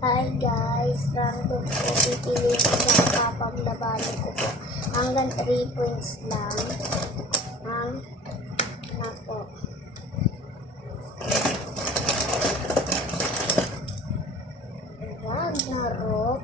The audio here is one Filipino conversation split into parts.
Hi guys, random po pipiliin ko sa kapaglabanan ko po. Hanggang 3 points lang. Nako. Ragnarok.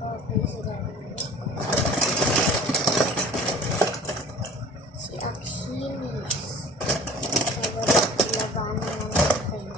Okay, sila. Si Achilles. Labanan na natin.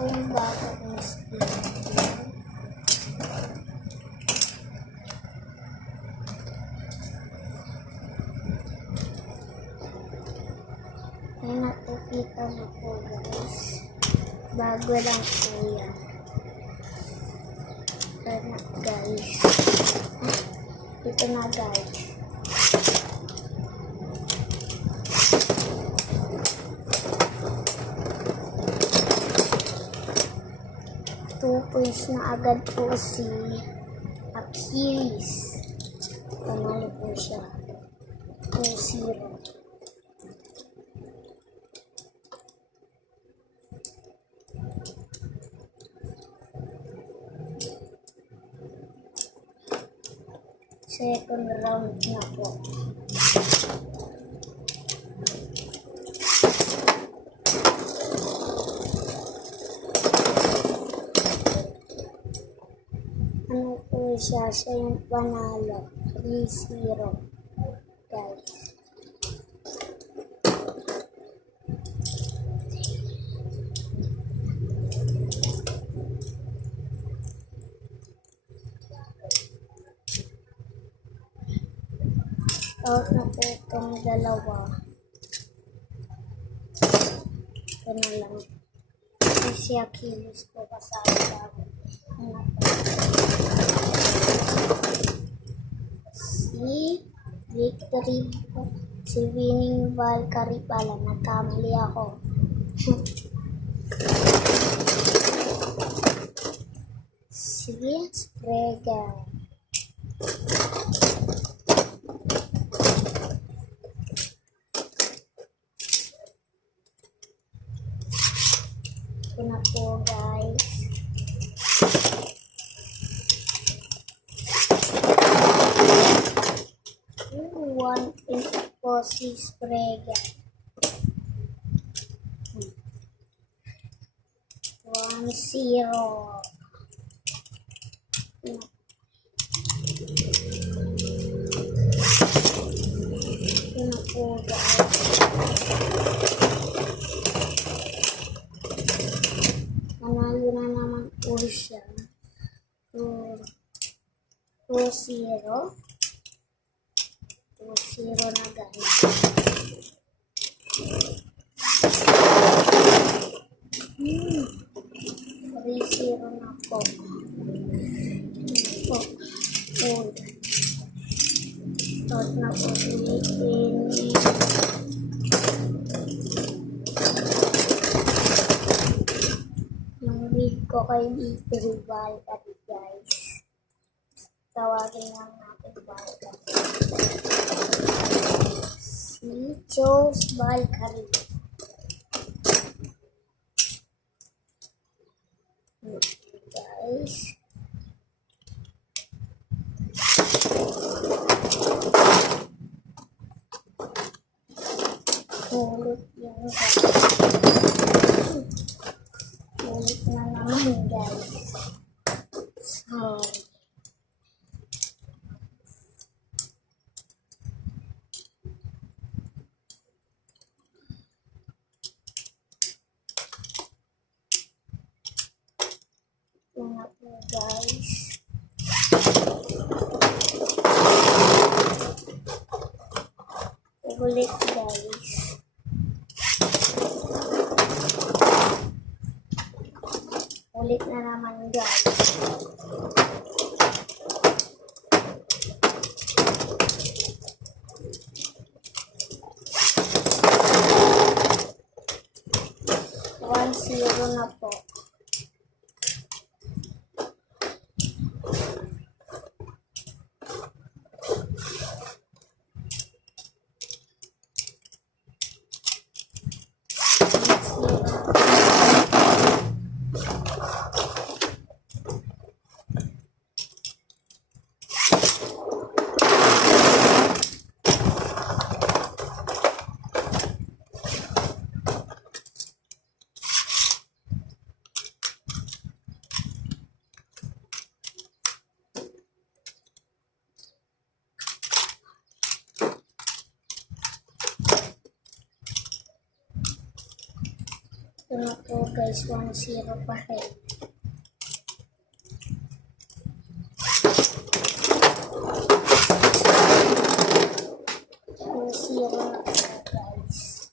Kung bakit mas ay nakikita na po guys, bago lang po yan. Ito na guys, ito na guys. Points na agad po si Achilles. Panalo po siya. 2-0. Second round na po. Ano po siya yung panalo. 3-0. Guys. Out na po itong dalawa. Ito na lang. Si Achilles po kasama sa akin. Si Victory po. Si Winning Valkyrie pala. Nagkamali ako. Si Spreager. Ito na po guys. One point po si Spreager. 1-0. Ito na po guys. Manalo na naman po siya. 2-0. 2-0 na guys. 3-0 na po. Tot na po ulitin. Yung lead ko kay Victory Valkyrie guys. Tawagin lang natin Valkyrie. Si Chose Valkyrie. Guys. Ulit yan guys. Ulit na naman guys. Sorry. Ito na po guys. Ulit guys. Ulit na naman guys. One zero na po. Ito na po guys, 1-0 pa rin. 2-0 na po guys.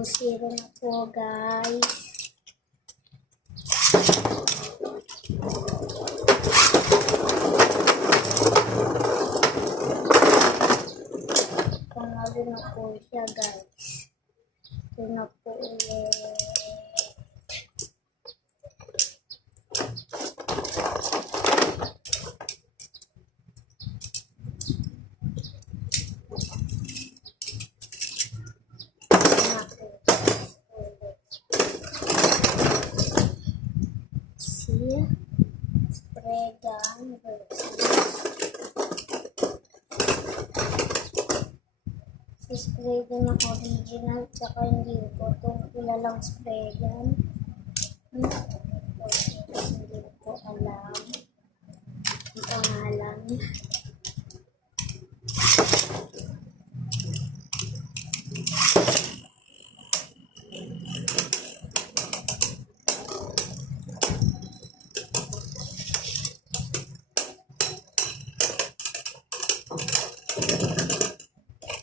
Zero na po guys. Panalo na po siya guys. Ito na po ulit. Spreadan versus Spreadan ang original tsaka hindi ko itong kilalang Spreadan. Hindi ko alam ang pangalan.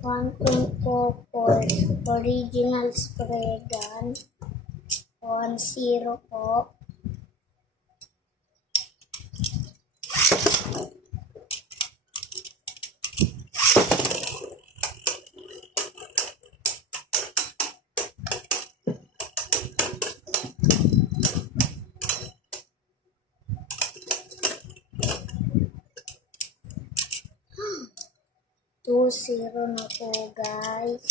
$1.4 original Spreadan. 1-0 po. $2-0 na po guys.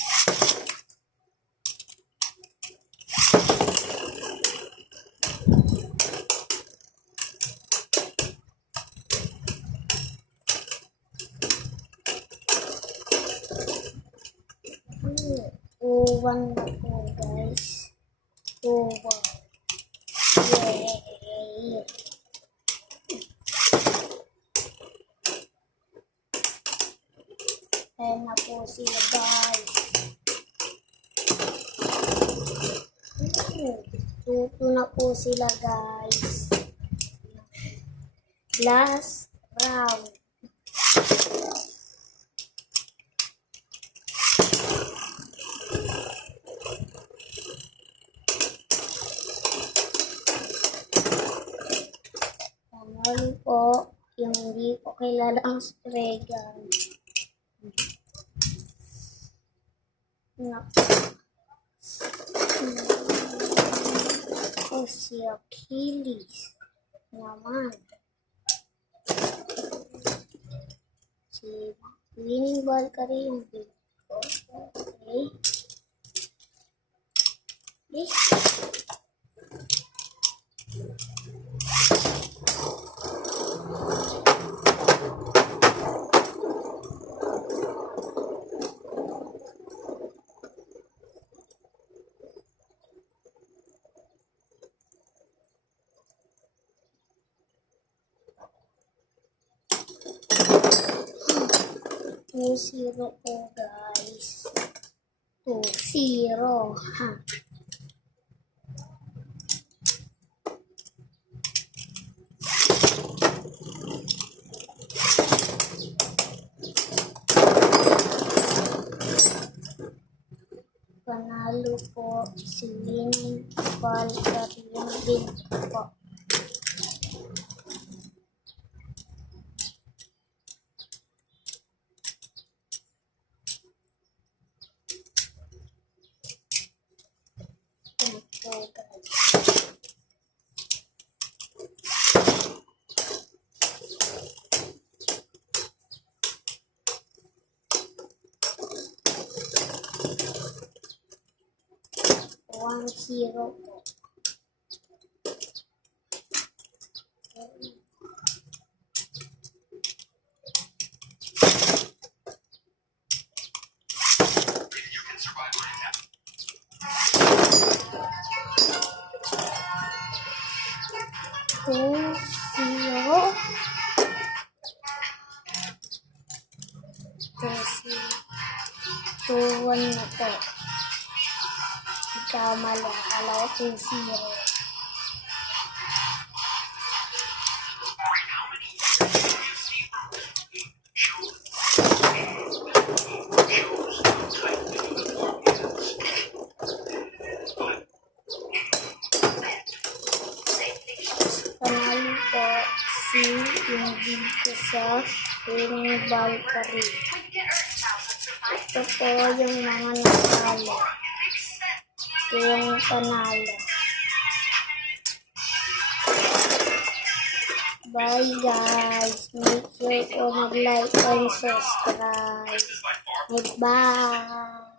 $2-1 na po guys. $2-1. Yay! Ayan na po sila guys. Tuto na po sila guys. Last round. Panalo po yung hindi ko kilalang Spreadan. Oh, si Achilles naman. Si Winning Valkyrie yung big ko. Okay. $2-0 po guys. 2-0. Ha. Panalo po si Winning Valkyrie yung big po. $1-0 po. 2-0. 2-1 na to. Ikaw mali. Akala ko 2-0. Panalo po si yung dito sa Winning Valkyrie. Ito po yung mga natalo. Ito yung panalo. Bye guys. Make sure po mag-like and subscribe. Bye.